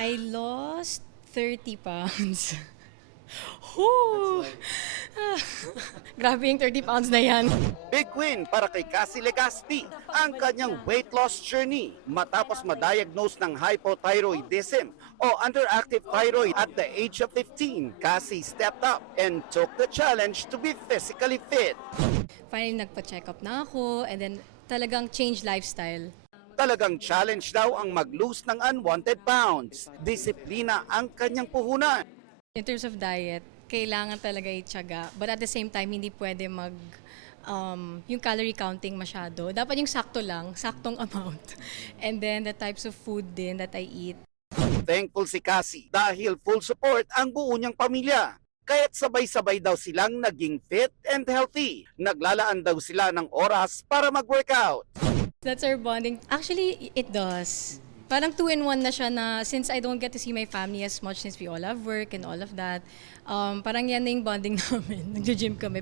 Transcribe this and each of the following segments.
I lost 30 pounds. Whew! Grabe yung 30 pounds na yan. Big win para kay Cassie Legaspi ang kanyang weight loss journey matapos ma-diagnose ng hypothyroidism o underactive thyroid at the age of 15. Cassie stepped up and took the challenge to be physically fit. Finally, nagpa-check up na ako and then talagang change lifestyle. Talagang challenge daw ang mag-lose ng unwanted pounds. Disiplina ang kanyang puhunan. In terms of diet, kailangan talaga ityaga. But at the same time, hindi pwede yung calorie counting masyado. Dapat yung sakto lang, saktong amount. And then the types of food din that I eat. Thankful si Cassie dahil full support ang buo niyang pamilya. Kaya't sabay-sabay daw silang naging fit and healthy. Naglalaan daw sila ng oras para mag-workout. That's our bonding. Actually, it does. Parang 2-in-1 na siya na since I don't get to see my family as much since we all have work and all of that, parang yan na yung bonding namin. Nagjo-gym kami.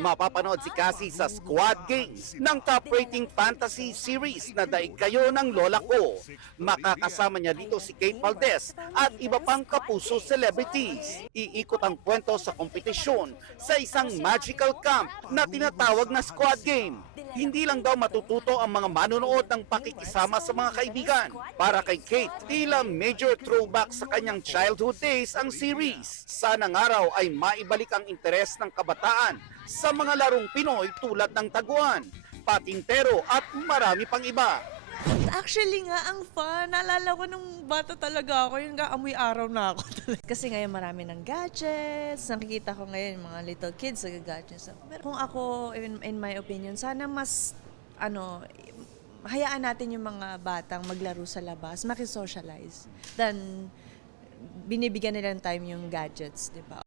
Mapapanood si Cassie sa Squad Games ng top-rating fantasy series na Daig Kayo ng Lola Ko. Makakasama niya dito si Kate Valdez at iba pang kapuso celebrities. Iikot ang kwento sa kompetisyon sa isang magical camp na tinatawag na Squad Game. Hindi lang daw matututo ang mga manonood ng pakikisama sa mga kaibigan. Para kay Kate, tila major throwback sa kanyang childhood days ang series. Sana ngaraw ay maibalik ang interes ng kabataan sa mga larong Pinoy tulad ng taguan, patintero at marami pang iba. Actually nga, ang fun. Naalala ko nung bata talaga ako, yung amoy araw na ako talaga. Kasi ngayon marami ng gadgets. Nakikita ko ngayon mga little kids nag-gadgets. Pero kung ako, in my opinion, sana mas, hayaan natin yung mga batang maglaro sa labas, makisocialize. Then, binibigyan nila ng time yung gadgets, di ba?